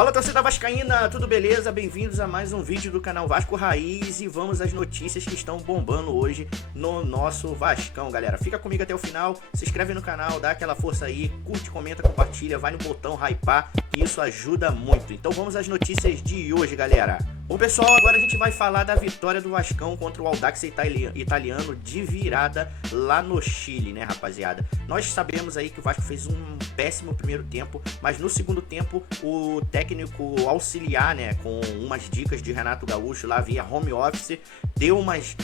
Fala, torcida vascaína, tudo beleza? Bem-vindos a mais um vídeo do canal Vasco Raiz e vamos às notícias que estão bombando hoje no nosso Vascão, galera. Fica comigo até o final, se inscreve no canal, dá aquela força aí, curte, comenta, compartilha, vai no botão hypar, que isso ajuda muito. Então vamos às notícias de hoje, galera. Bom, pessoal, agora a gente vai falar da vitória do Vascão contra o Audax italiano de virada lá no Chile, né, rapaziada? Nós sabemos aí que o Vasco fez um péssimo primeiro tempo, mas no segundo tempo o técnico auxiliar, né, com umas dicas de Renato Gaúcho lá via home office, deu umas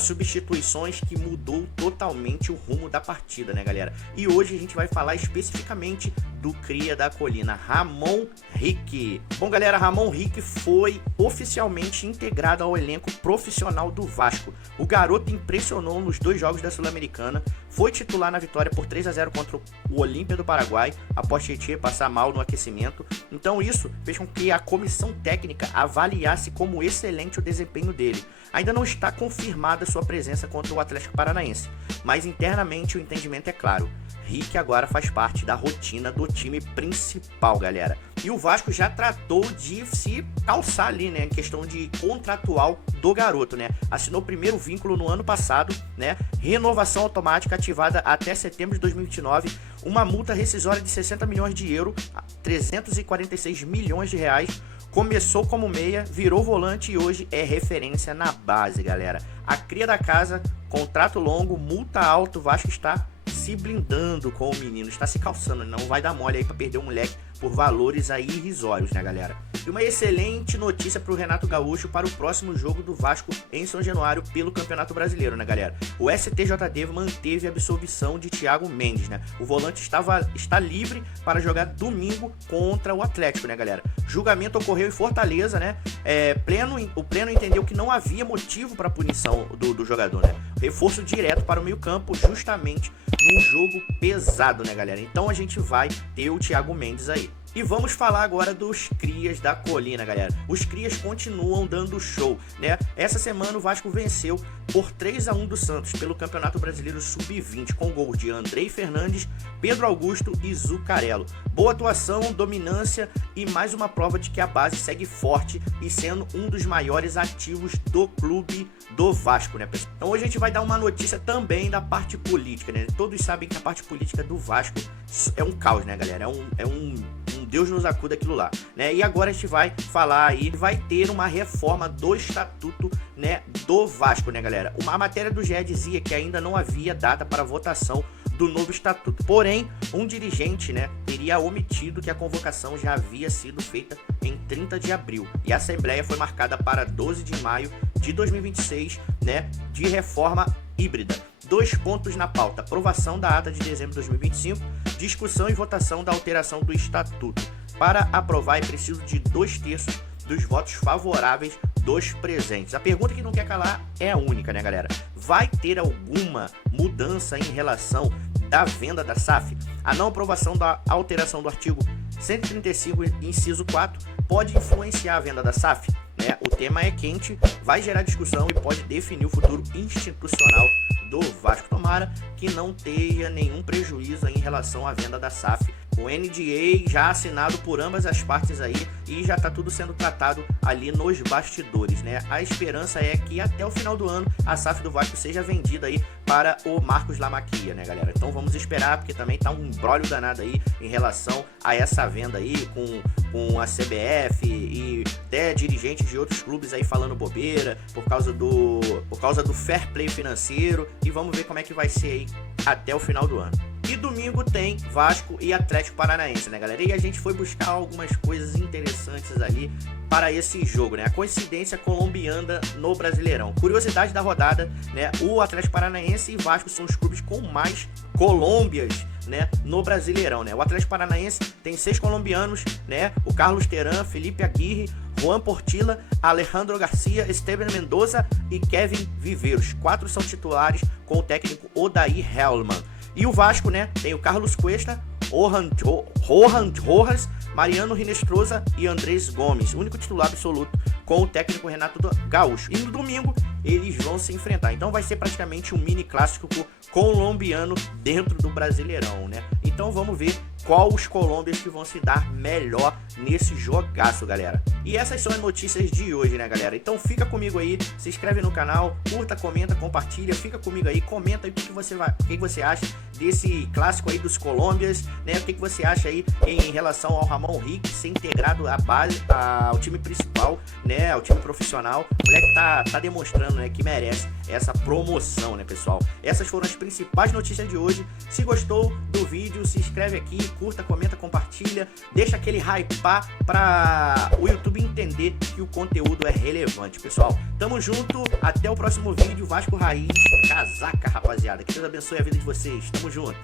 substituições que mudou totalmente o rumo da partida, né, galera? E hoje a gente vai falar especificamente do cria da colina, Ramon Rick. Bom, galera, Ramon Rick foi oficialmente integrado ao elenco profissional do Vasco. O garoto impressionou nos dois jogos da Sul-Americana, foi titular na vitória por 3-0 contra o Olímpia do Paraguai, após Tietchan passar mal no aquecimento. Então isso fez com que a comissão técnica avaliasse como excelente o desempenho dele. Ainda não está confirmada sua presença contra o Atlético Paranaense, mas internamente o entendimento é claro. Rick agora faz parte da rotina do time principal, galera. E o Vasco já tratou de se calçar ali, né, em questão de contratual do garoto, né? Assinou o primeiro vínculo no ano passado, né? Renovação automática ativada até setembro de 2029, uma multa rescisória de 60 milhões de euros, 346 milhões de reais. Começou como meia, virou volante e hoje é referência na base, galera. A cria da casa, contrato longo, multa alta, o Vasco está se blindando com o menino, está se calçando, não vai dar mole aí para perder o moleque por valores aí irrisórios, né, galera? E uma excelente notícia para o Renato Gaúcho para o próximo jogo do Vasco em São Januário pelo Campeonato Brasileiro, né, galera? O STJD manteve a absolvição de Thiago Mendes, né? O volante está livre para jogar domingo contra o Atlético, né, galera? Julgamento ocorreu em Fortaleza, né? O pleno entendeu que não havia motivo para punição do jogador, né? Reforço direto para o meio-campo, justamente num jogo pesado, né, galera? Então a gente vai ter o Thiago Mendes aí. E vamos falar agora dos crias da colina, galera. Os crias continuam dando show, né? Essa semana o Vasco venceu por 3-1 do Santos pelo Campeonato Brasileiro Sub-20 com gols de Andrei Fernandes, Pedro Augusto e Zucarello. Boa atuação, dominância e mais uma prova de que a base segue forte e sendo um dos maiores ativos do clube do Vasco, né, pessoal? Então hoje a gente vai dar uma notícia também da parte política, né? Todos sabem que a parte política do Vasco é um caos, né, galera? É um Deus nos acuda aquilo lá, né? E agora a gente vai falar aí, vai ter uma reforma do estatuto, né, do Vasco, né, galera? Uma matéria do GE dizia que ainda não havia data para votação do novo estatuto. Porém, um dirigente, né, teria omitido que a convocação já havia sido feita em 30 de abril. E a assembleia foi marcada para 12 de maio de 2026, né, de reforma híbrida. 2 pontos na pauta: aprovação da ata de dezembro de 2025, discussão e votação da alteração do estatuto. Para aprovar é preciso de 2/3 dos votos favoráveis dos presentes. A pergunta que não quer calar é a única, né, galera? Vai ter alguma mudança em relação da venda da SAF? A não aprovação da alteração do artigo 135, inciso 4, pode influenciar a venda da SAF? Né? O tema é quente, vai gerar discussão e pode definir o futuro institucional do Vasco. Tomara que não tenha nenhum prejuízo em relação à venda da SAF. O NDA já assinado por ambas as partes aí e já tá tudo sendo tratado ali nos bastidores, né? A esperança é que até o final do ano a SAF do Vasco seja vendida aí para o Marcos Lamaquia, né, galera? Então vamos esperar, porque também tá um imbróglio danado aí em relação a essa venda aí com a CBF e até dirigentes de outros clubes aí falando bobeira por causa do fair play financeiro, e vamos ver como é que vai ser aí até o final do ano. E domingo tem Vasco e Atlético Paranaense, né, galera? E a gente foi buscar algumas coisas interessantes ali para esse jogo, né? A coincidência colombiana no Brasileirão. Curiosidade da rodada, né? O Atlético Paranaense e Vasco são os clubes com mais Colômbias, né, no Brasileirão, né? O Atlético Paranaense tem 6 colombianos, né? O Carlos Terán, Felipe Aguirre, Juan Portilla, Alejandro Garcia, Esteban Mendoza e Kevin Viveiros. 4 são titulares com o técnico Odair Hellman. E o Vasco, né, tem o Carlos Cuesta, Rohan Rojas, Mariano Rinestrosa e Andrés Gomes, único titular absoluto com o técnico Renato Gaúcho. E no domingo eles vão se enfrentar. Então vai ser praticamente um mini clássico colombiano dentro do Brasileirão, né? Então vamos ver qual os Colômbias que vão se dar melhor nesse jogaço, galera. E essas são as notícias de hoje, né, galera? Então fica comigo aí, se inscreve no canal, curta, comenta, compartilha, fica comigo aí, comenta aí o que você acha desse clássico aí dos Colômbias, né? O que você acha aí em relação ao Ramon Rick ser integrado à base, ao time principal, né? Ao time profissional. O moleque tá demonstrando, né, que merece essa promoção, né, pessoal? Essas foram as principais notícias de hoje. Se gostou do vídeo, se inscreve aqui, curta, comenta, compartilha, deixa aquele hypar para o YouTube entender que o conteúdo é relevante, pessoal. Tamo junto, até o próximo vídeo. Vasco Raiz, casaca, rapaziada. Que Deus abençoe a vida de vocês. Tamo junto.